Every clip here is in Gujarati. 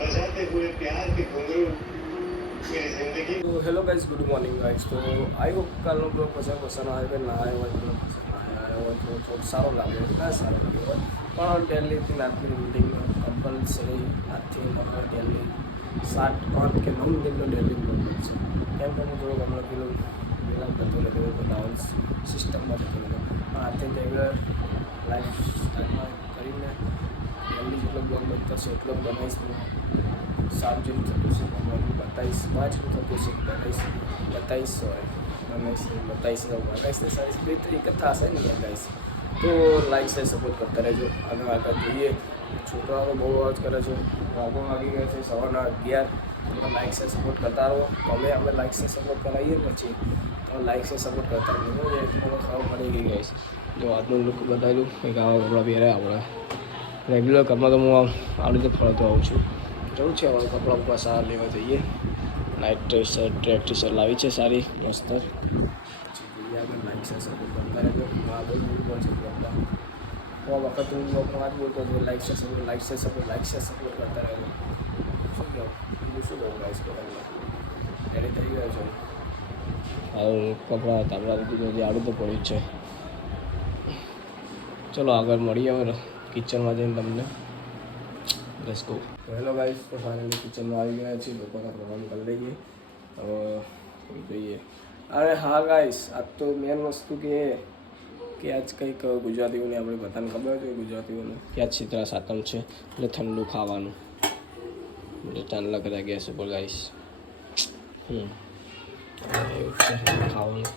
बजाते हुए प्यार के घुंघरू मेरी जिंदगी। तो hello guys, good morning guys. तो आई होप કાલનો બ્લોગ પસંદ આવ્યો કે ના આવ્યો હોય, પસંદ ના આવ્યો હોય તો થોડું સારો લાગે, ના સારો લાગ્યો હોય પણ ડેલીથી આજની રૂટિંગ કમ્પલસરી આજથી ડેલી 7, 8 કે 9 દિનનો ડેલી બ્લોગ છે. કેમ કે હું થોડુંક હમણાં પેલું વહેલા કરતો રહેતો ડાઉન્સ સિસ્ટમમાં જતો રહેતો, પણ આજથી રેગ્યુલર લાઈફ સ્ટાઈલમાં કરીને ડેલી જેટલો બ્લોગ કરશે એટલો બનાવીશ. સારું જેવું થતું છે બતાવીશ, જેવું થતું છે બતાવીશ સારી બે તરીકે થશે ને બતાવીશ. તો લાઈક છે, સપોર્ટ કરતા રહેજો. આગળ આગળ જોઈએ. છોકરાઓ બહુ અવાજ કરે છે, વાગો વાગી ગયા છે 11:15. તો લાઈક છે, સપોર્ટ કરતા રહો. અમે લાઈક છે, સપોર્ટ કરાવીએ પછી તો લાઈક છે, સપોર્ટ કરતા રહો. એટલું ખાવા પડી ગઈ ગઈ. જો આજનું લુક બતાવ્યું કંઈક આવા કપડાં પહેરે આપણે રેગ્યુલર ઘરમાં તો હું આવી રીતે ફરતો આવું છું. જવું છે હવે કપડાં બપડા સારા લેવા જઈએ. Night dress track T shirt લાવી છે સારી મસ્ત. જોઈએ આગળ લાઈક છે, સપોર્ટ કરતા રહેજો. આ બહુ દૂર પડશે બ્લોગમાં. વખત હું બ્લોગમાં વાત બોલતો હતો લાઈક છે, સપોર્ટ કરતા રહેજો. શું કહું ગાઈસ બધાને રેડી થઈ ગયો છે. હવે કપડાં તાપડા બધું આડું તો પડ્યું જ છે. ચલો આગળ મળીએ હવે કિચનમાં જઈને તમને. Let's go. તો હેલો ગાઈસ, તો ફાઇનલી કિચનમાં આવી ગયા છીએ. લોકોના પ્રોગ્રામ કરી લઈએ. જોઈએ. અરે હા ગાઈસ, આજ તો મેન વસ્તુ કે આજ કંઈક ગુજરાતીઓને આપણે બધાને ખબર છે ગુજરાતીઓને કે આજ શીતળા સાતમ છે એટલે ઠંડુ ખાવાનું એટલે ચાંદલા કર્યા ગેસ ઉપર ગાઈસ. એવું છે ખાવાનું.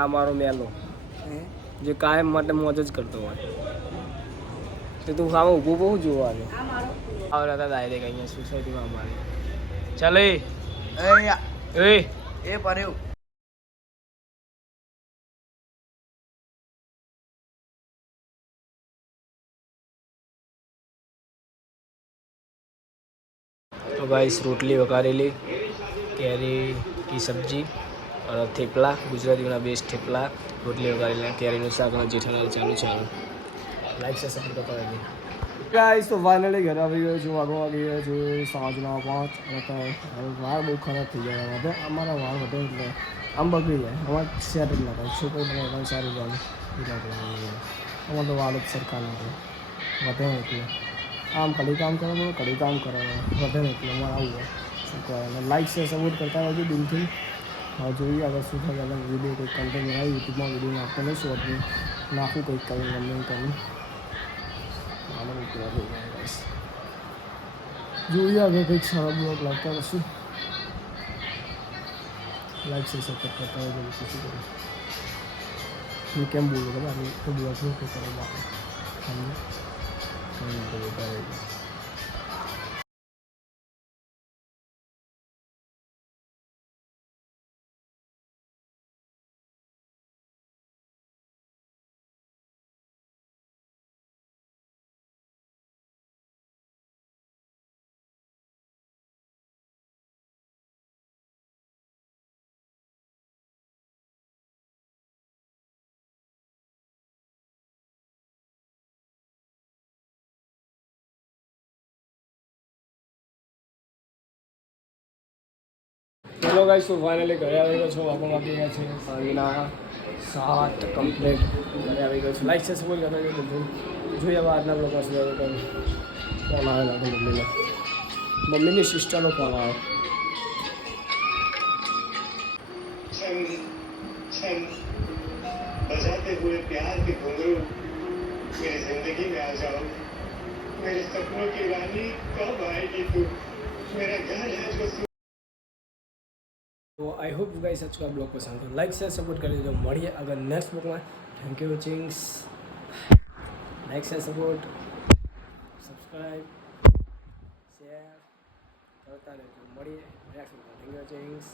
આ મારો મેલો જે કાયમ માટે મોજ જ કરતો હોય તો તું સામે ઊભું બહુ જોવાનું આવડા હતા ડાયરેક્ટ અહીંયા સોસાયટીમાં અમારે. ચાલે એ પડ્યું. तो गाइस रोटली वकारेली, कैरी की सब्जी और थेपला, गुजराती बेस्ट थेपला, रोटली वकारेली, कैरी शाक और जेठालाल चालू છે. લાઈક છે, સપોર્ટ કરતા રહેજો ગાઈસ. તો ફાઇનલી ઘરે આવી ગયો છું. વાગો વાગી ગયો છે 5:05 અને વાળ બહુ ખરાબ થઈ ગયા વધે. અમારા વાળ વધે એટલે આમ બગડી જાય. અમારે સેટ જ ના થાય. છોકરી મને સારું લાગે અમારે તો વાળ જ સરખા ના થાય વધે એટલે આમ કડી કામ કરવાનું વધે ને એટલે અમારે આવું હોય શું કહેવાય. લાઈક છે, સપોર્ટ કરતા રહેજો દિલથી. હવે જોઈએ આગળ શું થાય. આગળ વિડીયો કંઈક કન્ટેન્ટ બનાવી યુટ્યુબમાં વિડીયો નાખતો નહીં, શોર્ટની નાખું કંઈક કરીને ગમે કરું. જોઈએ આગળ કંઈક સારા બ્લોગ લાગતા રહેશું. લાઈક છે, સપોર્ટ કરતા રહેજો. શું કરું હું કેમ બોલું ખબર આપણે તો બ્લોગ શું કરવા આપણે હેલો ગાઈસ, તો ફાઇનલી ઘરે આવી ગયો છું. વાપર વાગી ગયા છે સાંજના 7 કમ્પ્લીટ. ઘરે આવી ગયો છું. લાઈક છે, સપોર્ટ કરતા રહેજો બધું. જોઈએ હવે આજના બ્લોગમાં શું આવ્યું. ફોન આવે લાગે મમ્મીની સિસ્ટરનો ફોન આવે. छन छन बजाते हुए प्यार के घुंघरू मेरी जिंदगी में आ जाओ, मेरे सपनों की रानी कब आएगी तू, मेरा घर है जो तो आई होप गाइस आज का ब्लॉग पसंद हो, लाइक शेयर सपोर्ट कर दीजिए। મળીએ अगर नेक्स्ट ब्लॉग में। Thank you watchings, like share support subscribe share કરતા રહેજો। મળીએ નેક્સ્ટ બ્લોગ। Thank you વોચિંગ્સ।